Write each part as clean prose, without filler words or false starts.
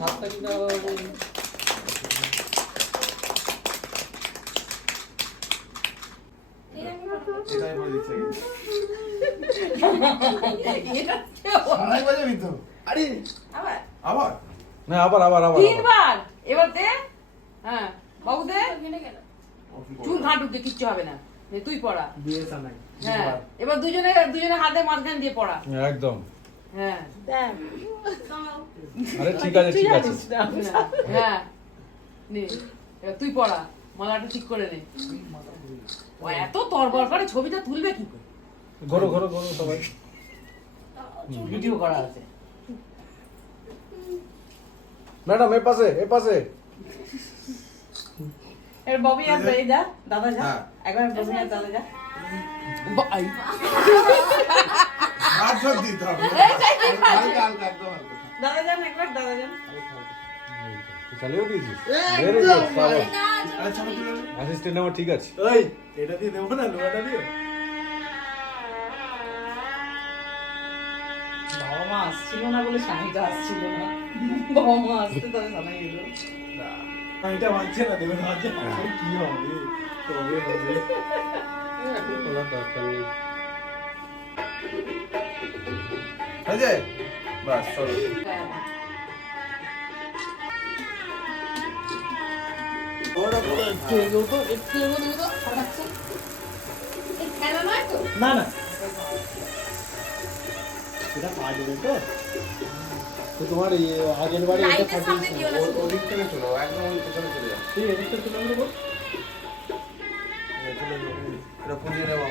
হাতটা কি দাও এটাই বলে দিচ্ছে সারাই বাজাবি তো আরে আবার না আবার আবার আবার তিনবার এবার দে হ্যাঁ বাবু দে চুল ঘাটুকে কিচ্ছু হবে না তুই পড়া দিয়ে সানাই হ্যাঁ এবার দুজনে হাতে মাঝখান দিয়ে পড়া একদম হ্যাঁ আরে ঠিক আছে ঠিক আছে হ্যাঁ নে এবার তুই পড়া মালাটা ঠিক করে নে ও এত তরবর করে ছবিটা তুলবে কি করে ঘোরো ঘোরো ঘোরো সবাই ভিডিও করা আছে ম্যাডাম এ পাশে এর ববি আর এই যা দাদা যা হ্যাঁ। একবার ববি আর দাদা যা হাত ধর দিতে হবে হালকা হালকা একদম হালকা দাদা যান একবার দাদা যান চালিয়েও দিয়েছিস ভেরি গুড সাবাস আরে ছবি তুলে নে। অ্যাসিস্ট্যান্ট আমার ঠিক আছে ওই এটা দিয়ে দেবো না লোহাটা দিয়ে বাবা মা আসছিল না বলে স্বামীটা আসছিল না বাবা মা আসতে তবে জানাই এলো এটা মানছে না দেবে না কি হবে তবে হবে এখন তোলার দরকার নেই হয়েছে বাস চলো না না এটা পা দেবে তো তো তোমার এই আগের বারে এটা ফাটিয়েছে ওদিক থেকে চলো একদম ওই পেছনে চলে যাও তুই এদিকটা তুলে নেবো এটা পুঁজিয়ে নেবো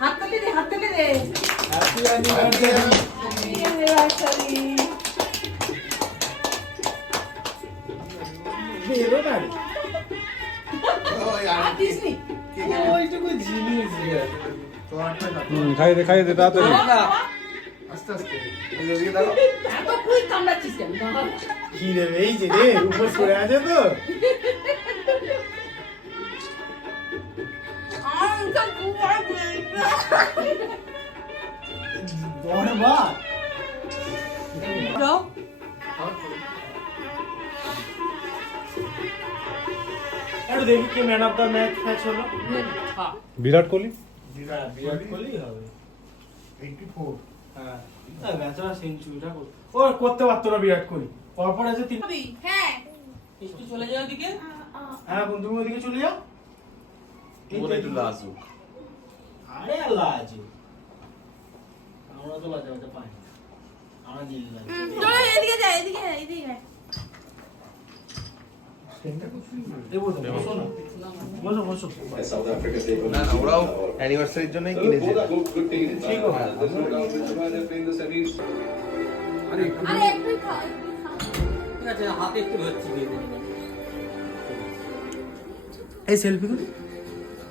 হাত তুলে দে হ্যাপি অ্যানিভার্সারি বেরো না রে। ওই আর দিসনি ওইটুকু জিনিস তোমারটা না খাইয়ে দে তাড়াতাড়ি আস্তে আস্তে এই ওদিকে দাও এত কুই কামড়াচ্ছিস কেন কি দেবে এই যে রে উপর সরে আছে তো বড় মা যাও একটু দেখি কে ম্যান অফ দ্য ম্যাচ হলো বিরাট কোহলি বিরাট কোহলি হবে 84 হ্যাঁ বেচারা সেঞ্চুরিটা ও করতে পারতো না বিরাট কোহলি পরপর আছে তিন হ্যাঁ একটু চলে যাও দিকে হ্যাঁ বন্ধু তুমি ওদিকে চলে যাও বলে একটু লাজুক আরে আল্লাহ আছে আমরা তো বাজাতে পারি না আমরা নীল লাগে চলো এদিকে যা এদিকে দেবো তো বসো না বসো না না ওরাও অ্যানিভার্সারির জন্যই কিনেছে ঠিক আরে একটু খা এই সেলফি